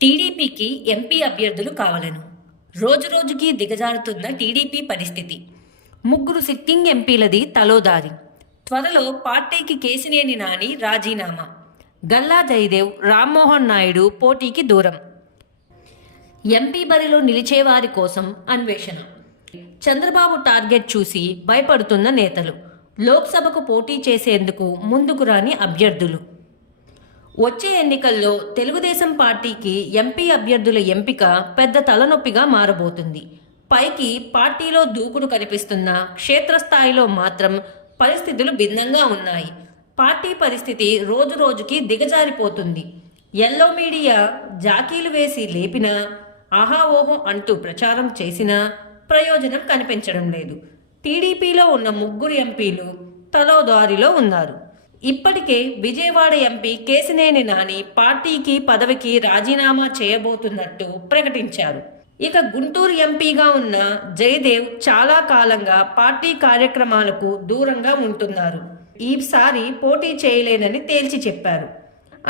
టీడీపీకి ఎంపీ అభ్యర్థులు కావాలను. రోజురోజుకి దిగజారుతున్న టీడీపీ పరిస్థితి. ముగ్గురు సిట్టింగ్ ఎంపీలది తలోదారి. త్వరలో పార్టీకి కేసినేని నాని రాజీనామా. గల్లా జయదేవ్ రామ్మోహన్ నాయుడు పోటీకి దూరం. ఎంపీ బరిలో నిలిచేవారి కోసం అన్వేషణ. చంద్రబాబు టార్గెట్ చూసి భయపడుతున్న నేతలు. లోక్సభకు పోటీ చేసేందుకు ముందుకు రాని అభ్యర్థులు. వచ్చే ఎన్నికల్లో తెలుగుదేశం పార్టీకి ఎంపీ అభ్యర్థుల ఎంపిక పెద్ద తలనొప్పిగా మారబోతుంది. పైకి పార్టీలో దూకుడు కనిపిస్తున్న క్షేత్రస్థాయిలో మాత్రం పరిస్థితులు భిన్నంగా ఉన్నాయి. పార్టీ పరిస్థితి రోజు రోజుకి దిగజారిపోతుంది. ఎల్లో మీడియా జాకీలు వేసి లేపినా ఆహా ఓహో అంటూ ప్రచారం చేసినా ప్రయోజనం కనిపించడం లేదు. టీడీపీలో ఉన్న ముగ్గురు ఎంపీలు తలో దారిలో ఉన్నారు. ఇప్పటికే విజయవాడ ఎంపీ కేసినేని నాని పార్టీకి పదవికి రాజీనామా చేయబోతున్నట్టు ప్రకటించారు. ఇక గుంటూరు ఎంపీగా ఉన్న జయదేవ్ చాలా కాలంగా పార్టీ కార్యక్రమాలకు దూరంగా ఉంటున్నారు. ఈసారి పోటీ చేయలేనని తేల్చి చెప్పారు.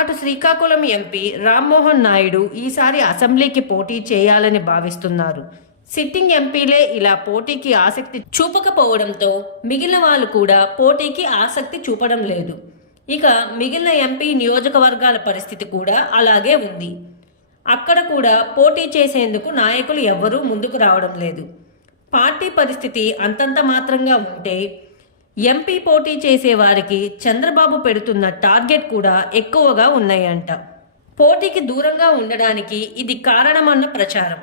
అటు శ్రీకాకుళం ఎంపీ రామ్మోహన్ నాయుడు ఈసారి అసెంబ్లీకి పోటీ చేయాలని భావిస్తున్నారు. సిట్టింగ్ ఎంపీలే ఇలా పోటీకి ఆసక్తి చూపకపోవడంతో మిగిలిన వాళ్ళు కూడా పోటీకి ఆసక్తి చూపడం లేదు. ఇక మిగిలిన ఎంపీ నియోజకవర్గాల పరిస్థితి కూడా అలాగే ఉంది. అక్కడ కూడా పోటీ చేసేందుకు నాయకులు ఎవ్వరూ ముందుకు రావడం లేదు. పార్టీ పరిస్థితి అంతంత మాత్రంగా ఉంటే ఎంపీ పోటీ చేసే వారికి చంద్రబాబు పెడుతున్న టార్గెట్ కూడా ఎక్కువగా ఉన్నాయంట. పోటీకి దూరంగా ఉండడానికి ఇది కారణమన్న ప్రచారం.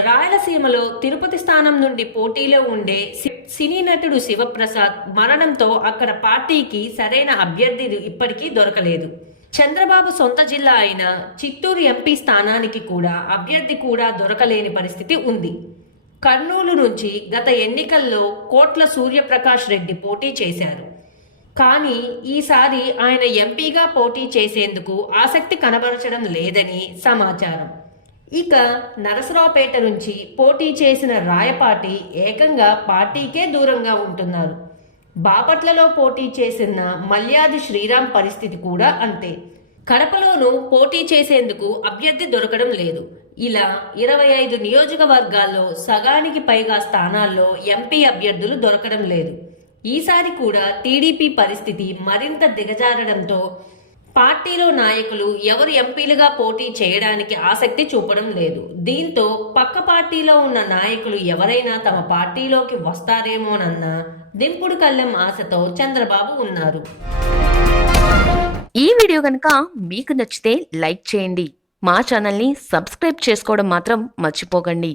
రాయలసీమలో తిరుపతి స్థానం నుండి పోటీలో ఉండే సి- సినీ నటుడు శివప్రసాద్ మరణంతో అక్కడ పార్టీకి సరైన అభ్యర్థి ఇప్పటికీ దొరకలేదు. చంద్రబాబు సొంత జిల్లా అయిన చిత్తూరు ఎంపీ స్థానానికి కూడా అభ్యర్థి కూడా దొరకలేని పరిస్థితి ఉంది. కర్నూలు నుంచి గత ఎన్నికల్లో కోట్ల సూర్యప్రకాష్ రెడ్డి పోటీ చేశారు. కానీ ఈసారి ఆయన ఎంపీగా పోటీ చేసేందుకు ఆసక్తి కనబరచడం లేదని సమాచారం. ఇక నరసరావుపేట నుంచి పోటీ చేసిన రాయపాటి ఏకంగా పార్టీకే దూరంగా ఉంటున్నారు. బాపట్లలో పోటీ చేసిన మల్యాది శ్రీరామ్ పరిస్థితి కూడా అంతే. కడపలోనూ పోటీ చేసేందుకు అభ్యర్థి దొరకడం లేదు. ఇలా ఇరవై ఐదు నియోజకవర్గాల్లో సగానికి పైగా స్థానాల్లో ఎంపీ అభ్యర్థులు దొరకడం లేదు. ఈసారి కూడా టీడీపీ పరిస్థితి మరింత దిగజారడంతో పార్టీలో నాయకులు ఎవరు ఎంపీలుగా పోటీ చేయడానికి ఆసక్తి చూపడం లేదు. దీంతో పక్క పార్టీలో ఉన్న నాయకులు ఎవరైనా తమ పార్టీలోకి వస్తారేమోనన్న దింపుడు కళ్ళెం ఆశతో చంద్రబాబు ఉన్నారు. ఈ వీడియో కనుక మీకు నచ్చితే లైక్ చేయండి. మా ఛానల్ని సబ్స్క్రైబ్ చేసుకోవడం మాత్రం మర్చిపోకండి.